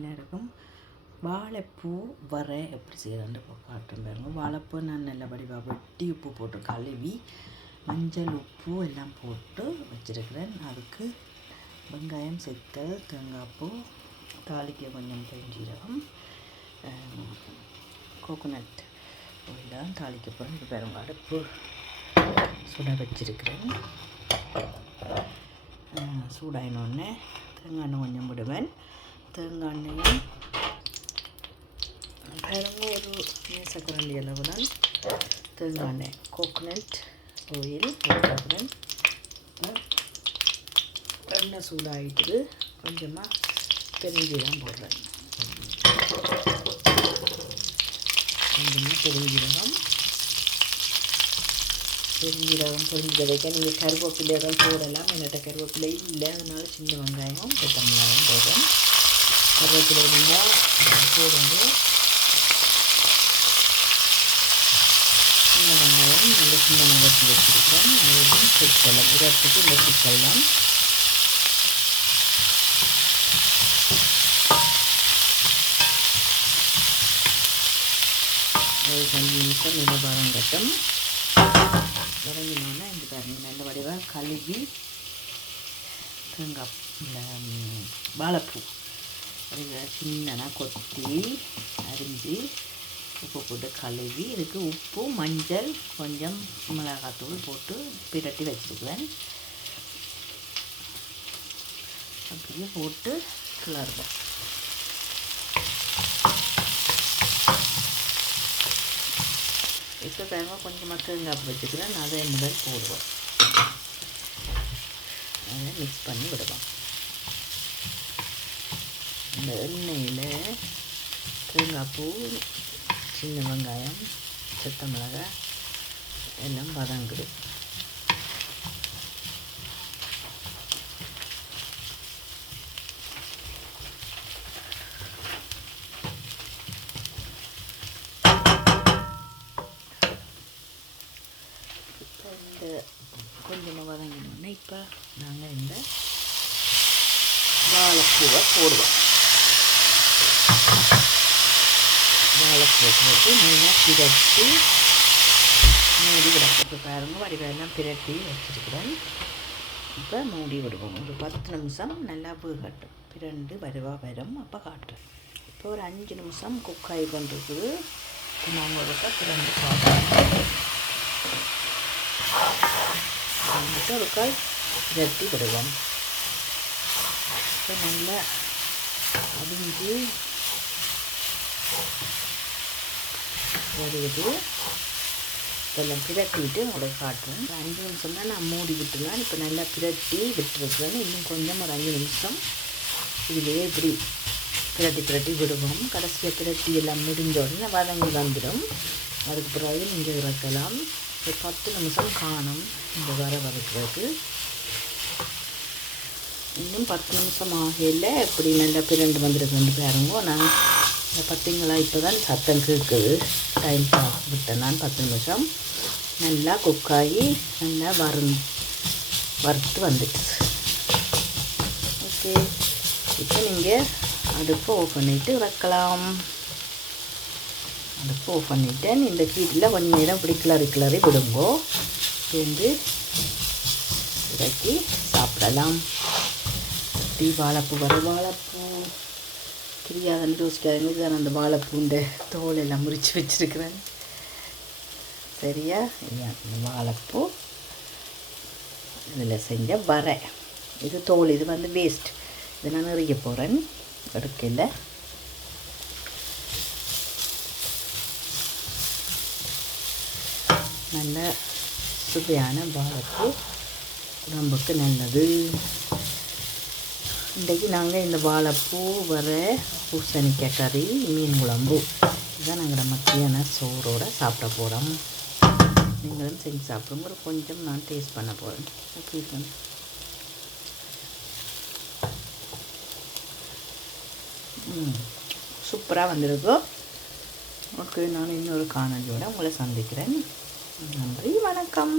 எல்லாருக்கும் வாழைப்பூ வர எப்படி செய்யலான்னு காட்டும் பாருங்க. வாழைப்பூ நான் நல்ல வடிவாக வெட்டி உப்பு போட்டு கழுவி மஞ்சள் உப்பு எல்லாம் போட்டு வச்சுருக்கிறேன். அதுக்கு வெங்காயம் செத்தல் தேங்காய்ப்பூ தாளிக்க கொஞ்சம் பெஞ்சீரகம் கோகோனட் எல்லாம் தாளிக்க போகிறேன் இது பாருங்க அடுப்பு சுட வச்சிருக்கிறேன். சூடாயினோடனே தேங்காய் எண்ணெய் கொஞ்சம் விடுவேன் தேங்காய் எண்ணெயும் பாருங்க ஒரு மேசக்கரண்டி அளவு தான் தேங்காய் எண்ணெய். கோகோனட் ஆயில் போட்டுக்கிறேன் எண்ணெய் சூடாகிட்டு கொஞ்சமாக பெருஞ்சீரம் போடுறேன். கொஞ்சமாக பெருஞ்சீரகம். பெருஞ்சீரகம் பொரிஞ்சு வைக்க நீங்கள் கருவேப்பிலைகள் போடலாம். என்னட்ட கருவேப்பிலை இல்லை. அதனால சின்ன வெங்காயம் கொத்தமல்லியும் போடுறேன். கருவேப்பிலை இருந்தால் போடுங்க சின்ன வெங்காயம் நல்ல சின்ன வெட்டி வச்சுருக்கிறேன் அதையும் சேர்க்கலாம் இறக்கிட்டு இந்த சிக்கலாம் ஒரு அஞ்சு நிமிஷம் நல்ல பாரம் கட்டும் இறங்கினோன்னா இந்த பாருங்க நல்ல வடிவாக கழுவி தேங்காய் இந்த வாழைப்பூ அதுக்காக சின்னனாக கொத்தி அரிஞ்சு உப்பு போட்டு கழுவி இதுக்கு உப்பு மஞ்சள் கொஞ்சம் மிளகாத்தூள் போட்டு பிரட்டி வச்சுருக்குவேன் அப்படியே போட்டு கிளறுவோம். இப்போ தேவை கொஞ்சமாக தேங்காய் வச்சுக்கிறேன் அதை முதல் போடுவோம். அதை மிக்ஸ் பண்ணி விடுவோம். இந்த எண்ணெயில் தேங்காய் பூ சின்ன வெங்காயம் சித்த மிளகாய் எல்லாம் வதங்குது கொஞ்சமாக வதங்கினோடனே இப்போ நாங்கள் இந்த வாழைப்பூவை போடுவோம் வாழைப்பூ போட்டு நல்லா பிரட்டி மூடி விடணும் இப்போ பாருங்க. வடிவெல்லாம் பிரட்டி வச்சுருக்கிறேன். இப்போ மூடி விடுவோம். ஒரு பத்து நிமிஷம் நல்லா வேகட்டும். பிரண்டு வருவா வரும். அப்போ காட்டுறேன். இப்போ ஒரு அஞ்சு நிமிஷம் குக் ஆகி கொண்டிருக்குது. இப்போ நாங்கள் ஒருக்கா பிரண்டு பார்ப்போம் வந்துட்டு பிரட்டி விடுவோம். இப்போ நல்லா அவிஞ்சு வருது இதெல்லாம் பிரட்டிட்டு உங்களுக்கு காட்டுறேன். ஒரு அஞ்சு நிமிஷம் தான் நான் மூடி விட்டுருவேன் இப்போ நல்லா பிரட்டி விட்டுருக்குறேன். இன்னும் கொஞ்சம் ஒரு அஞ்சு நிமிஷம். இதுலேயே இப்படி பிரட்டி பிரட்டி விடுவோம். கடைசியாக பிரட்டி எல்லாம் முடிஞ்ச உடனே வதங்கி வந்துடும். அதுக்கு பிறகு நீங்கள் இறக்கலாம். ஒரு பத்து நிமிஷம் காணும். இந்த வர வதக்கிறதுக்கு. இன்னும் பத்து நிமிஷம் ஆகையில் இப்படி நல்லா பிரண்டு வந்துருக்கு வந்து பாருங்க. நான் இந்த பார்த்தீங்களா இப்போ தான் சத்தம் கேட்குது டைம் விட்டேன். நான் பத்து நிமிஷம். நல்லா குக்காகி நல்லா வறு வறுத்து வந்துடுச்சு. ஓகே இப்போ நீங்கள் அடுப்பு ஆஃப் பண்ணிவிட்டு வைக்கலாம் அடுப்பு ஆஃப் பண்ணிவிட்டேன் இந்த கீட்டில் கொஞ்சம் நேரம் இப்படி கிளறி கிளறி விடுங்கோ. சேர்ந்து இறக்கி சாப்பிடலாம். டீ வாழைப்பூ வர வாழைப்பூ தெரியாதுன்னு யோசிக்காதீங்க இதுதான் அந்த வாழைப்பூண்டை தோல் எல்லாம் முறித்து வச்சுருக்கிறேன் சரியா? இதுதான் இந்த வாழைப்பூ. இதில் செஞ்ச வர இது தோல் இது வந்து வேஸ்ட் இதை நான் நிறைய போகிறேன் எடுக்கல நல்ல சுவையான வாழைப்பூ. உடம்புக்கு நல்லது. இன்றைக்கி நாங்கள் இந்த வாழைப்பூ வர பூசணிக்காய் கறி மீன் குழம்பு. இதுதான் நாங்கள் மத்தியான சோறோட சாப்பிட போகிறோம் நீங்களும் செஞ்சு சாப்பிடுங்க. ஒரு கொஞ்சம் நான் டேஸ்ட் பண்ண போகிறேன் ஓகே ம் சூப்பராக வந்திருக்கோம் ஓகே நான் இன்னொரு காணொலியோடு உங்களை சந்திக்கிறேன். நன்றி வணக்கம்.